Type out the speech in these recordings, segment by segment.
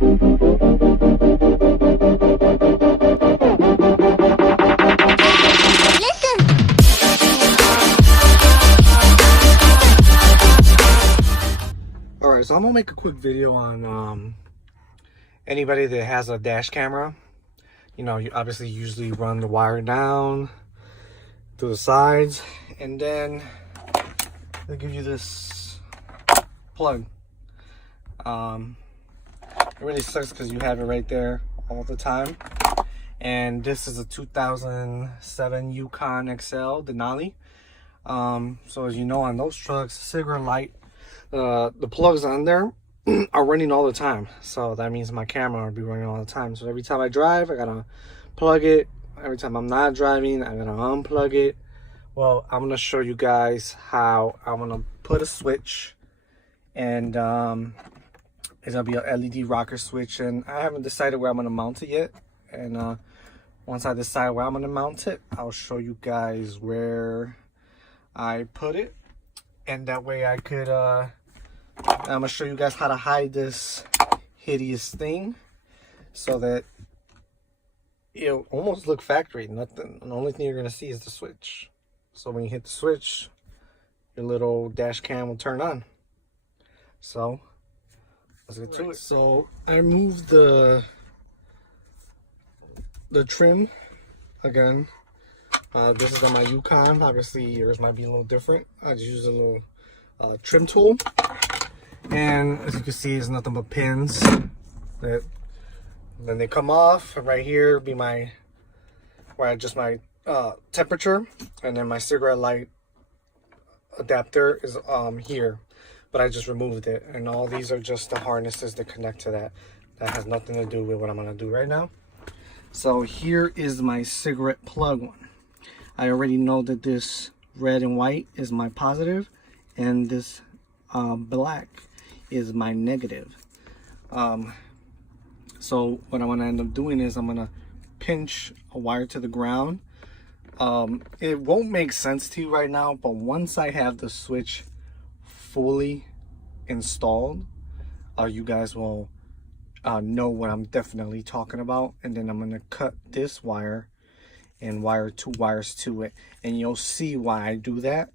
Alright, so I'm gonna make a quick video on anybody that has a dash camera. You know, you obviously usually run the wire down to the sides, and then they give you this plug. It really sucks because you have it right there all the time. And this is a 2007 Yukon XL Denali. So as you know, on those trucks, cigarette light, the plugs on there are running all the time. So that means my camera will be running all the time. So every time I drive, I gotta plug it. Every time I'm not driving, I gotta unplug it. Well, I'm gonna show you guys how I'm gonna put a switch, and it's gonna be an LED rocker switch, and I haven't decided where I'm gonna mount it yet. And once I decide where I'm gonna mount it, I'll show you guys where I put it, and that way I could I'm gonna show you guys how to hide this hideous thing so that it'll almost look factory. Nothing, the only thing you're gonna see is the switch. So when you hit the switch, your little dash cam will turn on. So let's get to it. So I moved the trim again. This is on my Yukon. Obviously yours might be a little different. I just use a little trim tool, and as you can see, it's nothing but pins that then they come off. Right here be my where I adjust my temperature, and then my cigarette light adapter is here, but I just removed it, and all these are just the harnesses that connect to that. That has nothing to do with what I'm gonna do right now. So here is my cigarette plug one. I already know that this red and white is my positive, and this black is my negative. So what I'm gonna end up doing is I'm gonna pinch a wire to the ground. It won't make sense to you right now, but once I have the switch fully installed, you guys will know what I'm definitely talking about. And then I'm gonna cut this wire and wire 2 wires to it, and you'll see why I do that,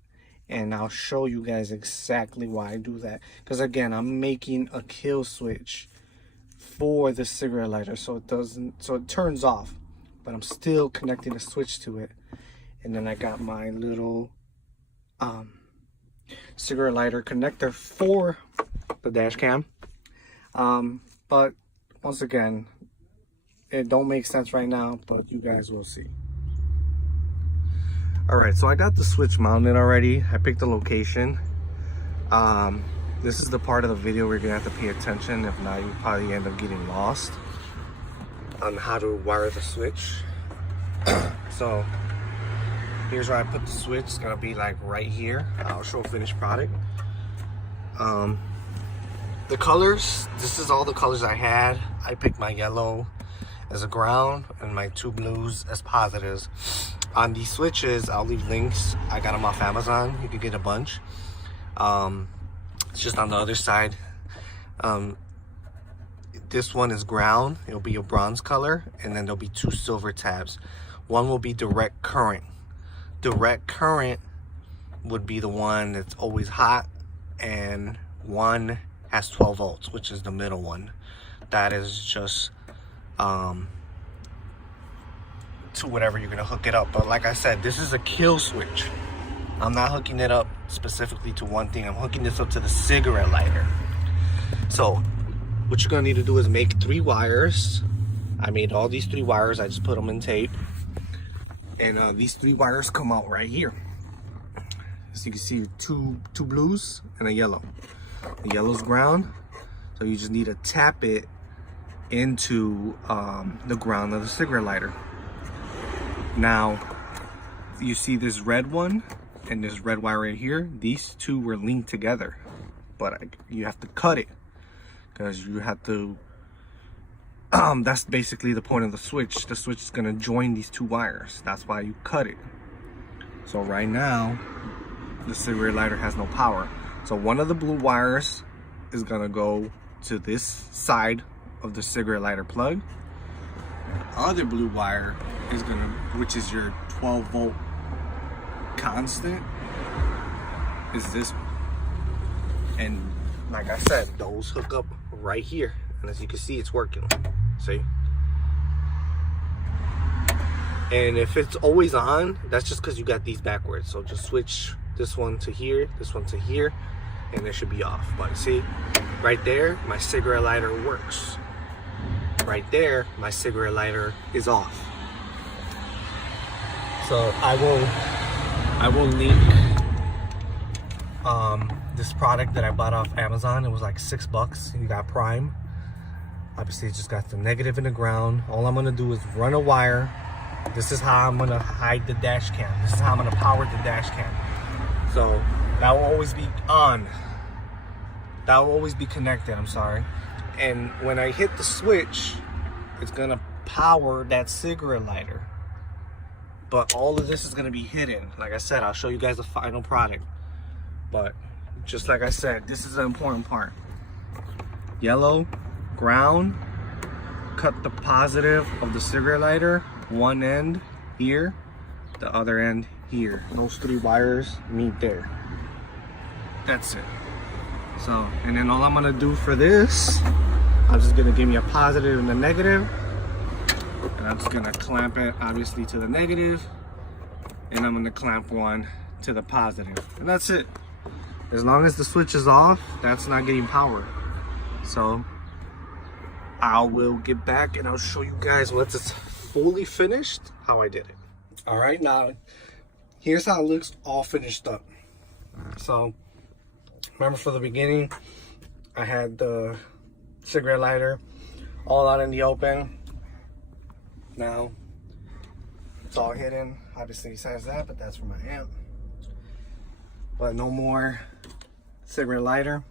and I'll show you guys exactly why I do that. Because again, I'm making a kill switch for the cigarette lighter, so it turns off, but I'm still connecting a switch to it. And then I got my little cigarette lighter connector for the dash cam. But once again, it don't make sense right now, but you guys will see. All right, so I got the switch mounted already. I picked the location. This is the part of the video where you're gonna have to pay attention. If not, you probably end up getting lost on how to wire the switch. So here's where I put the switch. It's gonna be like right here. I'll show a finished product. The colors, this is all the colors I had. I picked my yellow as a ground and my 2 blues as positives. On these switches, I'll leave links. I got them off Amazon. You can get a bunch. It's just on the other side. This one is ground. It'll be a bronze color, and then there'll be 2 silver tabs. One will be direct current. Direct current would be the one that's always hot, and one has 12 volts, which is the middle one. That is just to whatever you're gonna hook it up. But like I said, this is a kill switch. I'm not hooking it up specifically to one thing. I'm hooking this up to the cigarette lighter. So what you're gonna need to do is make 3 wires. I made all these 3 wires. I just put them in tape, and these 3 wires come out right here. So you can see two blues and a yellow. The yellow's ground, so you just need to tap it into the ground of the cigarette lighter. Now you see this red one and this red wire right here. These 2 were linked together, but you have to cut it because you have to that's basically the point of the switch. The switch is going to join these 2 wires. That's why you cut it. So right now the cigarette lighter has no power. So one of the blue wires is going to go to this side of the cigarette lighter plug. Other blue wire is gonna, which is your 12 volt constant, is this one. And like I said, those hook up right here, and as you can see, it's working. See? And if it's always on, that's just because you got these backwards. So just switch this one to here, this one to here, and it should be off. But see, right there, my cigarette lighter works. Right there, my cigarette lighter is off. So I will link this product that I bought off Amazon. It was like $6. You got Prime. Obviously, it just got the negative in the ground. All I'm gonna do is run a wire. This is how I'm gonna hide the dash cam. This is how I'm gonna power the dash cam. So that will always be on. That will always be connected, I'm sorry. And when I hit the switch, it's gonna power that cigarette lighter. But all of this is gonna be hidden. Like I said, I'll show you guys the final product. But just like I said, this is the important part. Yellow, ground, cut the positive of the cigarette lighter, one end here, the other end here. Those 3 wires meet there. That's it. So, and then all I'm gonna do for this, I'm just gonna give me a positive and a negative, and I'm just gonna clamp it obviously to the negative, and I'm gonna clamp one to the positive, and that's it. As long as the switch is off, that's not getting power. So I will get back and I'll show you guys once it's fully finished how I did it. All right, now here's how it looks all finished up. So remember, for the beginning, I had the cigarette lighter all out in the open. Now it's all hidden, obviously, besides that, but that's for my amp. But no more cigarette lighter.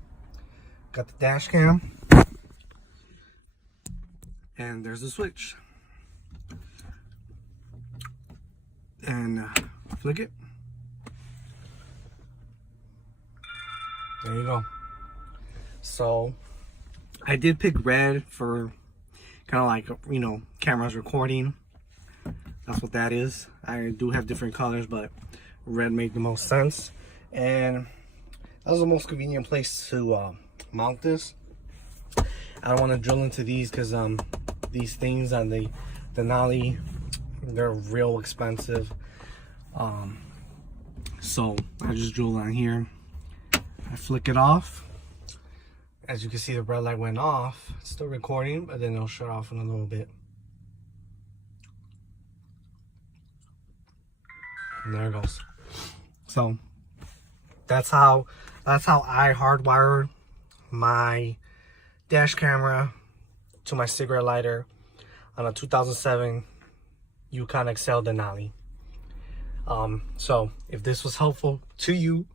Got the dash cam, and there's the switch. And flick it. There you go. So I did pick red for kind of like, you know, cameras recording. That's what that is. I do have different colors, but red made the most sense. And that was the most convenient place to mount this. I don't want to drill into these because these things on the Denali, they're real expensive. So I just drill on here. I flick it off. As you can see, the red light went off. It's still recording, but then it'll shut off in a little bit. And there it goes. So that's how I hardwired my dash camera to my cigarette lighter on a 2007 Yukon XL Denali. So if this was helpful to you,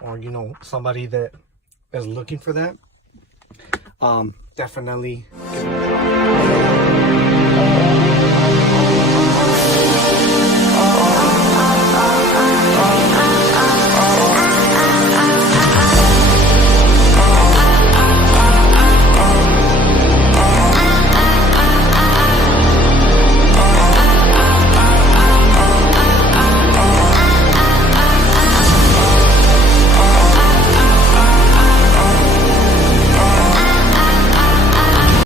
or you know, somebody that is looking for that, definitely give it a try.